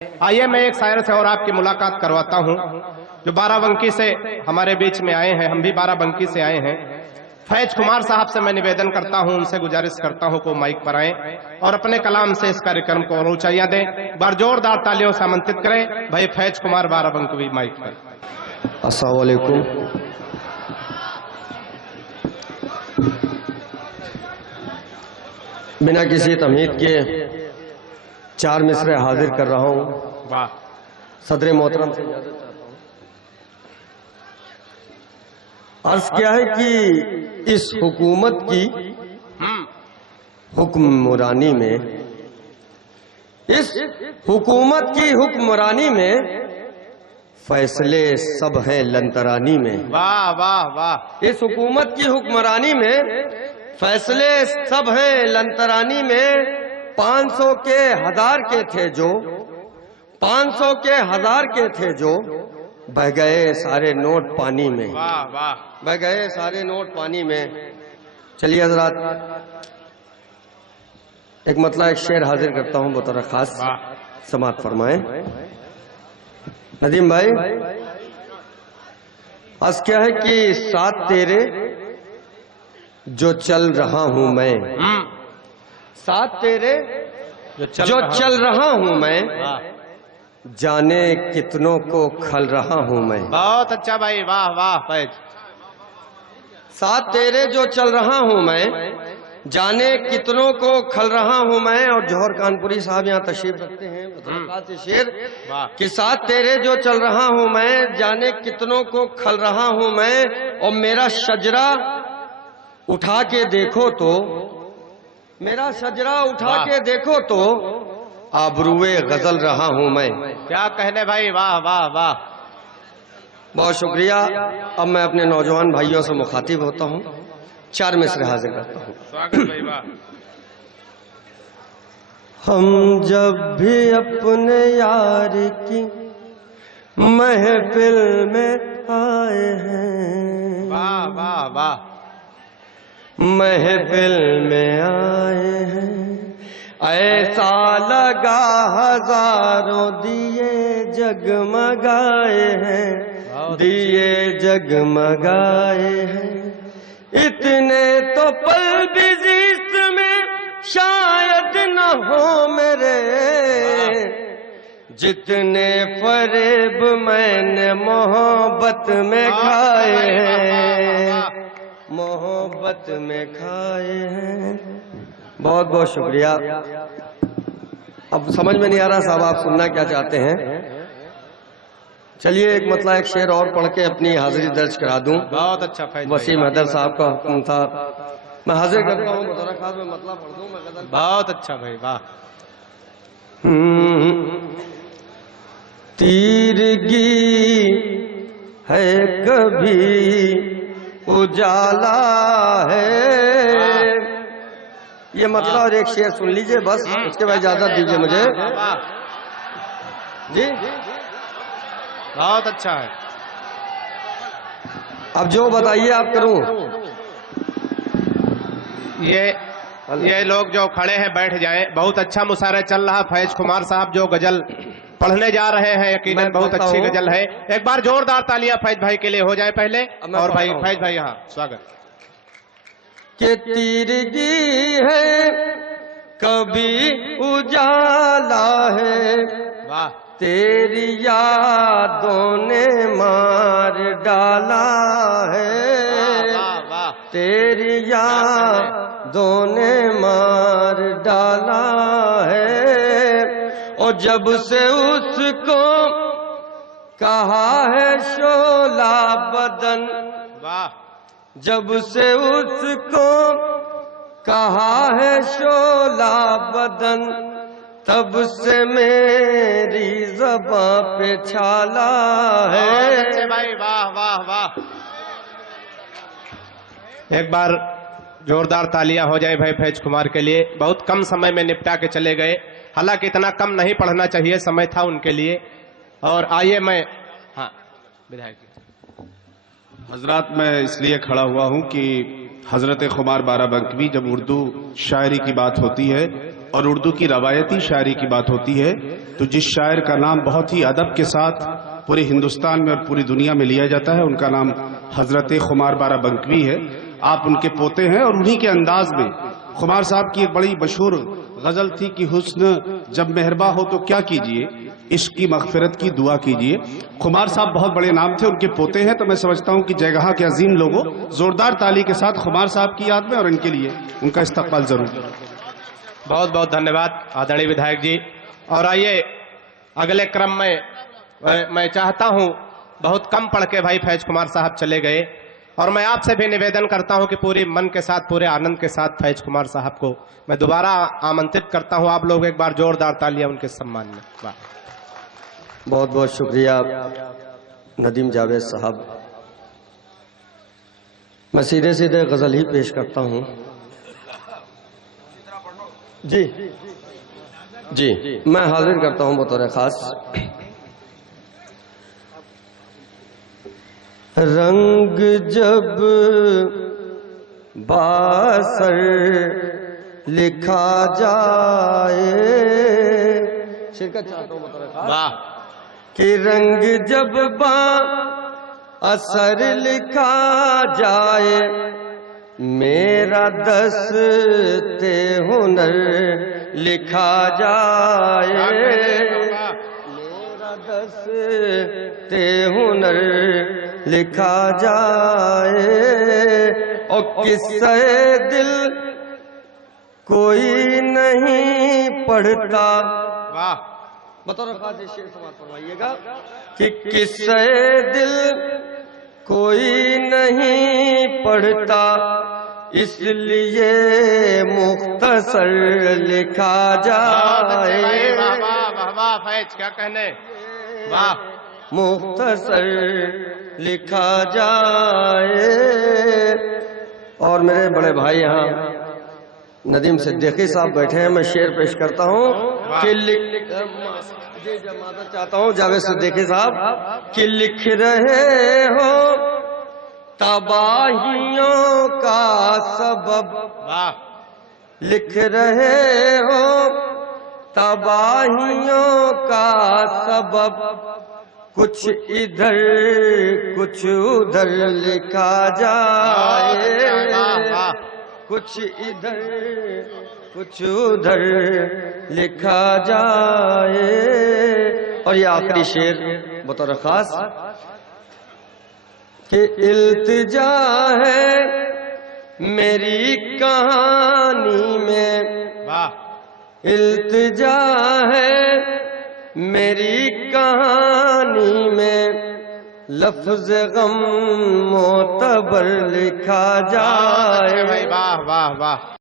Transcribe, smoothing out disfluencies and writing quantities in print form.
आइए मैं एक शायर से और आपकी मुलाकात करवाता हूं जो बाराबंकी से हमारे बीच में आए हैं। हम भी बाराबंकी से आए हैं। फैज कुमार साहब से मैं निवेदन करता हूं, उनसे गुजारिश करता हूं को माइक पर आए और अपने कलाम से इस कार्यक्रम को और ऊंचाइयां दें। बार जोरदार तालियों से आमंत्रित करें भाई फैज कुमार बाराबंकी माइक पर। अस्सलाम वालेकुम। बिना किसी तमहीद के 4 मिसरे हाजिर कर रहा हूं। वाह। सदर मोहतरम से इजाजत चाहता हूं। अर्ज क्या है कि इस हुकूमत की हुक्मरानी में, इस हुकूमत की हुक्मरानी में फैसले सब हैं लंतरानी में। वाह वाह वाह। इस हुकूमत की हुक्मरानी में फैसले सब हैं लंतरानी में। 500 के 1000 के थे जो, 500 के 1000 के थे जो, बह गए सारे नोट पानी में। वाह वाह। बह गए सारे नोट पानी में। चलिए हजरात, एक मतलब एक शेर हाजिर करता हूं बतौर खास, समात फरमाएं। नदीम भाई, आज क्या है कि साथ तेरे जो चल रहा हूं मैं, साथ तेरे जो चल रहा हूं मैं, जाने कितनों को खल रहा हूं मैं। बहुत अच्छा भाई, वाह वाह फैज। साथ तेरे जो चल रहा हूं मैं, जाने कितनों को खल रहा हूं मैं। और जौहर कानपुरी साहब यहाँ तशरीफ रखते हैं। शेर कि साथ तेरे जो चल रहा हूं मैं, जाने कितनों को खल रहा हूं मैं। और मेरा शजरा उठा के देखो तो, मेरा शजरा उठा के देखो तो, आबरूए गजल रहा हूं मैं। क्या कहने भाई, वाह वाह वाह। बहुत शुक्रिया। अब मैं अपने नौजवान भाइयों से मुखातिब होता हूं, 4 मिसरे हाजिर करता हूं। स्वागत भाई, वाह। हम जब भी अपने यार की महफिल में आए हैं, वाह वाह वाह। महफिल में आए हैं, ऐसा लगा हजारों दिए जगमगाए हैं, दिए जगमगाए हैं। इतने तो पल भी जिसमें शायद न हो मेरे, जितने फरेब मैंने मोहब्बत में खाए हैं, मोहब्बत में खाए हैं। बहुत बहुत शुक्रिया। अब समझ में नहीं आ रहा साहब आप सुनना क्या चाहते हैं। चलिए एक मतलब एक शेर और पढ़ के अपनी हाजिरी दर्ज करा दूं। बहुत अच्छा फैज। वसीम हैदर साहब का हुक्म था, मैं हाजिर करता हूँ। बतौर खास में मतलब पढ़ दूं मैं गजल। बहुत अच्छा भाई, वाह। तीरगी है कभी उजाला है, ये मतलब और एक शेर सुन लीजिए बस, उसके बाद इजाजत दीजिए मुझे जी। बहुत अच्छा है। अब जो बताइए आप करूं। ये लोग जो खड़े हैं बैठ जाएं। बहुत अच्छा मुशायरा चल रहा। फैज कुमार साहब जो गजल पढ़ने जा रहे हैं, यकीनन बहुत अच्छी गजल है। एक बार जोरदार तालियां फैज भाई के लिए हो जाए पहले। और भाई फैज भाई यहाँ स्वागत। के तीरगी है कभी उजाला है, वाह। तेरी यादों ने मार डाला है, वाह वाह। तेरी यादों ने मार डाला है। और जब से उसको कहा है शोला बदन, वाह। जब से उसको कहा है शोला बदन, तब से मेरी ज़बां पे छाला है। भाई वाह वाह वाह। एक बार जोरदार तालियां हो जाए भाई फैज कुमार के लिए। बहुत कम समय में निपटा के चले गए, हालांकि इतना कम नहीं पढ़ना चाहिए, समय था उनके लिए। और आइए मैं, हाँ विधायक हजरात, मैं इसलिए खड़ा हुआ हूं कि हजरत खुमार बाराबंकी, जब उर्दू शायरी की बात होती है और उर्दू की रवायती शायरी की बात होती है तो जिस शायर का नाम बहुत ही अदब के साथ पूरे हिंदुस्तान में और पूरी दुनिया में लिया जाता है उनका नाम हजरत खुमार बाराबंकी है। आप उनके पोते हैं और उन्हीं के अंदाज में खुमार साहब की एक बड़ी मशहूर गजल थी कि हुस्न जब मेहरबा हो तो क्या कीजिए, इश्क की मगफिरत की दुआ कीजिए। खुमार साहब बहुत बड़े नाम थे, उनके पोते हैं, तो मैं समझता हूं कि जयगहा के अजीम लोगों जोरदार ताली के साथ खुमार साहब की याद में और इनके लिए उनका इस्तकबाल जरूर। बहुत बहुत धन्यवाद आदरणीय विधायक जी। और आइए अगले क्रम में मैं चाहता हूं, बहुत कम पढ़ के भाई फैज कुमार साहब चले गए, और मैं आपसे भी निवेदन करता हूं कि पूरी मन के साथ, पूरे आनंद के साथ फैज कुमार साहब को मैं दोबारा आमंत्रित करता हूं। आप लोग एक बार जोरदार तालियां उनके सम्मान में। वाह, बहुत बहुत शुक्रिया नदीम जावेद साहब। मैं सीधे सीधे गजल ही पेश करता हूं। जी जी, मैं हाजिर करता हूं बतौर खास। रंग जब बासर लिखा जाए, शिरकत चाहता हूं बतौर खास। वाह, कि रंग जब बा असर लिखा जाए, मेरा दस्ते हुनर लिखा जाए, मेरा दस्ते हुनर लिखा जाए, और किस्से दिल कोई नहीं पढ़ता। वाह, बतौर खास शेर समाप्त फरमाइएगा कि किस्से दिल कोई नहीं पढ़ता, इसलिए मुख्तसर लिखा जाए। वाह वाह वाह वाह फैज, क्या कहने। वाह, मुख्तसर लिखा जाए। और मेरे बड़े भाई यहाँ नदीम सिद्दीकी साहब बैठे हैं, मैं शेर पेश करता हूँ कि माता चाहता हूँ जावेद सिद्दीकी साहब कि लिख रहे हो तबाहियों का सबब, वाह, लिख रहे हो तबाहियों का सबब, कुछ इधर कुछ उधर लिखा जाए, कुछ इधर कुछ उधर लिखा जाए। और ये आखिरी शेर बतौर खास कि इल्तिजा है मेरी कहानी में, वाह, इल्तिजा है मेरी कहानी में, लफ्ज गम मोतबर लिखा जाए। वाह वाह वाह।